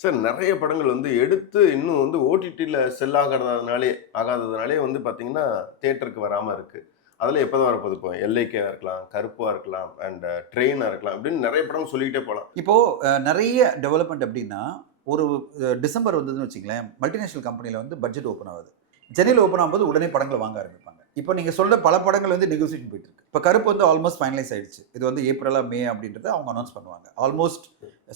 Sir நெறைய படங்கள் வந்து எடுத்து இன்னும் வந்து ஓடிடில செல் ஆகாததுனாலே வந்து பார்த்தீங்கன்னா, தியேட்டருக்கு வராம இருக்கு. அதில எப்ப தான் வரப்போது இப்போ எல்ஐகேவா இருக்கலாம், கருப்பா இருக்கலாம், ட்ரெயினா இருக்கலாம். இப்படின்னு நெறைய படம் சொல்லிக்கிட்டே போலாம். இப்போ நெறைய டெவலப்மெண்ட் அப்டின்னா, ஒரு டிசம்பர் வந்ததுன்னு வச்சுக்கங்களேன், மல்டிநேஷனல் கம்பெனில வந்து பட்ஜெட் ஓப்பன் ஆகுது. சென்னையில ஓப்பன் ஆகும்போது உடனே படங்கள வாங்க ஆரம்பிப்பாங்க. இப்போ நீங்க சொல்ற பல படங்கள் வந்து நெகோசியேஷன் போயிட்டு இருக்கு. இப்போ கருப்பு வந்து ஆல்மோஸ்ட் ஃபைனலைஸ் ஆயிடுச்சு. இது வந்து ஏப்ரலா, மே அப்படின்றத அவங்க அனௌன்ஸ் பண்ணுவாங்க. ஆல்மோஸ்ட்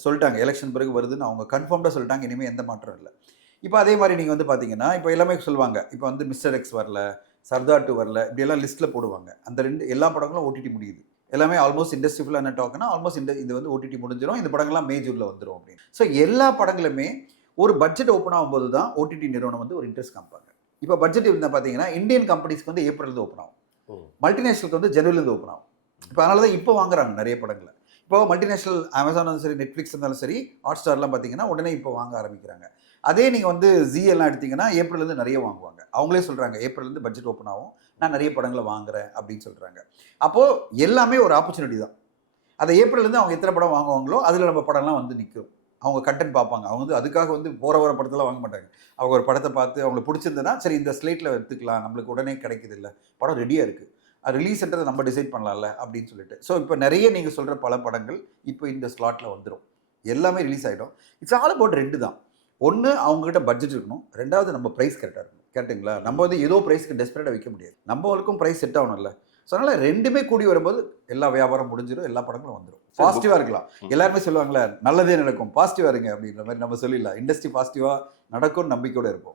சொல்ட்டாங்க. எலக்ஷன் பிறகு வருதுன்னு அவங்க கன்ஃபார்ம்டா சொல்ட்டாங்க. இனிமே எந்த மாற்றம் இல்ல. இப்போ அதே மாரி நீங்க வந்து பார்த்தீங்கன்னா, இப்போ எல்லாமே சொல்லுவாங்க. இப்போ வந்து மிஸ்டர் எக்ஸ் வரல, சர்தார் 2 வரல. இப்படியெல்லாம் லிஸ்ட்ல போடுவாங்க. அந்த 2 எல்லா படங்களும் ஓடிடி முடியுது. எல்லாமே ஆல்மோஸ்ட் இண்டஸ்ட்ரி ஃபுல்லா என்ன டாக்னா, ஆல்மோஸ்ட் இது வந்து ஓடிடி முடிஞ்சிரும். இந்த படங்கள்லாம் மே, ஜூன்ல வந்துரும் அப்படின்னு. ஸோ எல்லா படங்களுமே ஒரு பட்ஜெட் ஓப்பன் ஆகும்போது தான் ஓடிடி நிறுவனம் வந்து ஒரு இன்ட்ரெஸ்ட் காமிப்பாங்க. இப்போ பட்ஜெட் இருந்தா பார்த்தீங்கன்னா, இந்தியன் கம்பெனிஸ்க்கு வந்து ஏப்ரல்ல ஓப்பன் ஆகும். ஓ! மல்டிநேஷனலுக்கு வந்து ஜனவரில ஓப்பன் ஆகும். இப்போ அதனால தான் இப்போ வாங்குறாங்க நெறைய படங்கள. இப்போ மல்டிநேஷனல் அமேசான் இருந்தாலும் சரி, நெட்ஃபிளிக்ஸ் இருந்தாலும் சரி, ஹாட்ஸ்டார்லாம் பார்த்தீங்கன்னா, உடனே இப்போ வாங்க ஆரம்பிக்கிறாங்க. அதே நீங்க வந்து ஜீ எல்லாம் எடுத்தீங்கன்னா, ஏப்ரல்லேருந்து நெறைய வாங்குவாங்க. அவங்களே சொல்றாங்க, ஏப்ரல்லேருந்து பட்ஜெட் ஓப்பன் ஆகும். நான் நெறைய படங்கள வாங்குறேன் அப்படின்னு சொல்றாங்க. அப்போ எல்லாமே ஒரு ஆப்பர்ச்சுனிட்டி தான். அத ஏப்ரல்லேருந்து அவங்க எத்தனை படம் வாங்குவாங்களோ, அதில நம்ம படம்லாம் வந்து நிக்கும். அவங்க கன்டென்ட் பார்ப்பாங்க. அவங்க வந்து அதுக்காக வந்து போற வர படத்தெல்லாம் வாங்க மாட்டாங்க. அவங்க ஒரு படத்த பார்த்து அவங்களுக்கு பிடிச்சிருந்ததுன்னா, சரி இந்த ஸ்லேட்ல எடுத்துக்கலாம். நம்மளுக்கு உடனே கிடைக்குதுல்ல. படம் ரெடியா இருக்கு. அது ரிலீஸ்ன்றத நம்ம டிசைட் பண்ணலாம்ல அப்படின்னு சொல்லிட்டு. ஸோ இப்ப நெறைய நீங்க சொல்ற பல படங்கள் இப்ப இந்த ஸ்லாட்ல வந்துரும். எல்லாமே ரிலீஸ் ஆயிடும். இட்ஸ் ஆல் அபவுட் 2 தான். 1 அவங்க கிட்ட பட்ஜெட் இருக்கணும். 2வது நம்ம பிரைஸ் கரெக்ட்டா இருக்கணும். கரெக்ட்டுங்களா? நம்ம வந்து ஏதோ பிரைஸ்க்கு டெஸ்பரேட்டா விக்க முடியாது. நம்மளுக்கும் பிரைஸ் செட் ஆகணும்ல. ஸோ அதனால 2மே கூடி வரும்போது எல்லா வியாபாரம் முடிஞ்சிரும். எல்லா படங்களும் வந்துரும். சார் பாசிட்டிவா இருக்கலாம். ம். எல்லாருமே சொல்லுவாங்கல்ல, நல்லதே நடக்கும். பாசிட்டிவா இருங்க அப்படின்ற மாரி நம்ம சொல்லிடலாம். இண்டஸ்ட்ரி பாசிட்டிவா நடக்கும்னு நம்பிக்கையோட இருப்போம்.